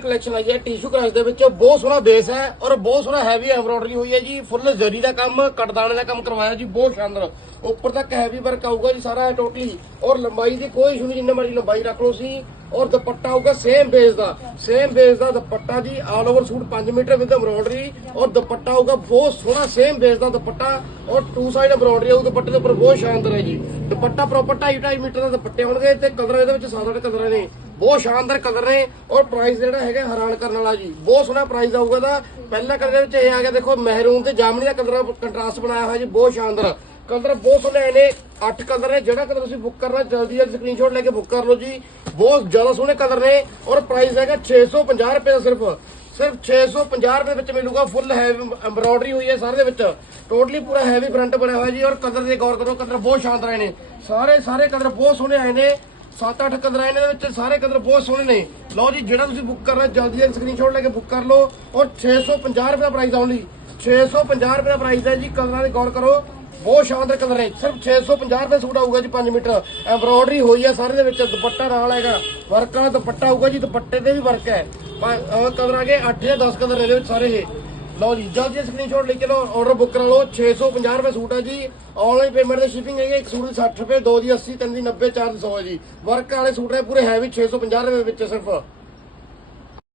Collection ਆਈ ਹੈ tissue crush ਦੇ ਵਿੱਚ। ਬਹੁਤ ਸੋਹਣਾ ਬੇਸ ਹੈ ਔਰ ਬਹੁਤ ਸੋਹਣਾ ਹੈਵੀ ਐਮਬ੍ਰੋਇਡਰੀ ਹੋਈ ਹੈ ਜੀ। ਫੁੱਲ ਜ਼ਰੀ ਦਾ ਕੰਮ, ਕਟਦਾਣੇ ਦਾ ਕੰਮ ਕਰਵਾਇਆ ਜੀ, ਬਹੁਤ ਸ਼ਾਨਦਾਰ। ਉੱਪਰ ਤੱਕ ਹੈਵੀ ਵਰਕ ਆਊਗਾ ਜੀ ਸਾਰਾ ਟੋਟਲੀ ਔਰ ਲੰਬਾਈ ਦੀ ਕੋਈ ਇਸ਼ੂ ਨਹੀਂ, ਜਿੰਨਾ ਮਰਜ਼ੀ ਲੰਬਾਈ ਰੱਖ ਲਓ ਸੀ ਔਰ ਦੁਪੱਟਾ ਆਊਗਾ ਸੇਮ ਬੇਸ ਦਾ। ਸੇਮ ਬੇਸ ਦਾ ਦੁਪੱਟਾ ਜੀ all over suit 5 metre with embroidery ਔਰ ਦੁਪੱਟਾ ਆਊਗਾ ਬਹੁਤ ਸੋਹਣਾ ਸੇਮ ਬੇਸ ਦਾ ਦੁਪੱਟਾ। ਔਰ ਟੂ ਸਾਈਡ ਐਮਬ੍ਰੋਇਡਰੀ ਆਊ, ਦੁਪੱਟੇ ਦੇ ਉੱਪਰ ਬਹੁਤ ਸ਼ਾਨਦਾਰ ਹੈ ਜੀ। ਦੁਪੱਟਾ ਪ੍ਰੋਪਰ 2.5 ਮੀਟਰ ਦਾ ਦੁਪੱਟੇ ਹੋਣਗੇ ਤੇ ਕਲਰ ਇਹਦੇ ਵਿੱਚ 7-8 ਕਲਰ ਨੇ। ਬਹੁਤ ਸ਼ਾਨਦਾਰ ਕਲਰ ਨੇ ਔਰ ਪ੍ਰਾਈਸ ਜਿਹੜਾ ਹੈਗਾ ਹੈਰਾਨ ਕਰਨ ਵਾਲਾ ਜੀ। ਬਹੁਤ ਸੋਹਣਾ ਪ੍ਰਾਈਸ ਆਊਗਾ ਦਾ ਪਹਿਲਾ ਕਲਰ ਦੇ ਵਿੱਚ ਇਹ ਆ ਗਿਆ, ਦੇਖੋ ਮਹਿਰੂਨ ਤੇ ਜਾਮਨੀ ਦਾ ਕਲਰ ਕੰਟਰਾਸਟ ਬਣਾਇਆ ਹੋਇਆ ਜੀ, ਬਹੁਤ ਸ਼ਾਨਦਾਰ। ਕਲਰ ਬਹੁਤ ਸੋਹਣੇ ਆਏ ਨੇ 8 ਕਲਰ ਨੇ। ਜਿਹੜਾ ਕਲਰ ਤੁਸੀਂ ਬੁੱਕ ਕਰਨਾ, ਜਲਦੀ ਜਲਦੀ ਸਕਰੀਨਸ਼ਾਟ ਲੈ ਕੇ ਬੁੱਕ ਕਰ ਲਓ ਜੀ। ਬਹੁਤ ਜ਼ਿਆਦਾ ਸੋਹਣੇ ਕਲਰ ਨੇ ਔਰ ਪ੍ਰਾਈਸ ਹੈਗਾ 650 ਰੁਪਏ ਦਾ ਸਿਰਫ। ਸਿਰਫ 650 ਰੁਪਏ ਵਿੱਚ ਮਿਲੂਗਾ ਫੁੱਲ ਹੈਵੀ ਐਮਬ੍ਰੋਇਡਰੀ ਹੋਈ ਹੈ ਸਾਰੇ ਦੇ ਵਿੱਚ। ਟੋਟਲੀ ਪੂਰਾ ਹੈਵੀ ਫਰੰਟ ਬਣਿਆ ਹੋਇਆ ਜੀ ਔਰ ਕਲਰ ਦੇ ਗੌਰ ਕਰੋ, ਕਲਰ ਬਹੁਤ ਸ਼ਾਨਦਾਰ ਆਏ ਨੇ। ਸਾਰੇ ਸਾਰੇ ਕਲਰ ਬਹੁਤ ਸੋਹਣੇ ਆਏ ਨੇ। 7-8 ਕਲਰ ਆਏ ਨੇ ਇਹਦੇ ਵਿੱਚ ਸਾਰੇ ਕਲਰ ਬਹੁਤ ਸੋਹਣੇ ਨੇ। ਲਓ ਜੀ, ਜਿਹੜਾ ਤੁਸੀਂ ਬੁੱਕ ਕਰਨਾ, ਜਲਦੀ ਜਲਦੀ ਸਕਰੀਨਸ਼ਾਟ ਲੈ ਕੇ ਬੁੱਕ ਕਰ ਲਓ ਔਰ 650 ਰੁਪਏ ਦਾ ਪ੍ਰਾਈਸ ਆਉਣ ਲਈ। 650 ਰੁਪਏ ਦਾ ਪ੍ਰਾਈਸ ਹੈ ਜੀ ਕਲਰਾਂ ਦੀ ਗੌਰ ਕਰੋ। ਬਹੁਤ ਸ਼ਾਨਦਾਰ ਕਲਰ ਹੈ। ਸਿਰਫ 650 ਰੁਪਏ ਸੂਟ ਆਊਗਾ ਜੀ 5 ਮੀਟਰ ਐਮਬ੍ਰੋਇਡਰੀ ਹੋਈ ਹੈ ਸਾਰੇ ਦੇ ਵਿੱਚ, ਦੁਪੱਟਾ ਨਾਲ ਹੈਗਾ। ਵਰਕ ਵਾਲਾ ਦੁਪੱਟਾ ਆਊਗਾ ਜੀ, ਦੁਪੱਟੇ ਤੇ ਵੀ ਵਰਕ ਹੈ। ਕਲਰ ਆ ਗਏ 8 ਜਾਂ 10 ਕਲਰ ਇਹਦੇ ਵਿੱਚ ਸਾਰੇ ਇਹ। ਲਓ ਜੀ, ਜਲਦੀ ਸਕਰੀਨਸ਼ਾਟ ਲੈ ਕੇ ਲਓ ਆਰਡਰ ਬੁੱਕ ਕਰਾ ਲਓ 650 ਰੁਪਏ ਸੂਟ ਹੈ ਜੀ। ਆਨਲਾਈਨ ਪੇਮੈਂਟ ਦੀ ਸ਼ਿਪਿੰਗ ਹੈਗੀ ਇੱਕ ਸੂਟ ਦੀ 60 ਰੁਪਏ, ਦੋ ਦੀ 80 ਤਿੰਨ ਦੀ 90 ਚਾਰ ਦੀ 100 ਜੀ। ਵਰਕ ਵਾਲੇ ਸੂਟ ਨੇ, ਪੂਰੇ ਹੈਵੀ 650 ਰੁਪਏ ਵਿੱਚ ਸਿਰਫ।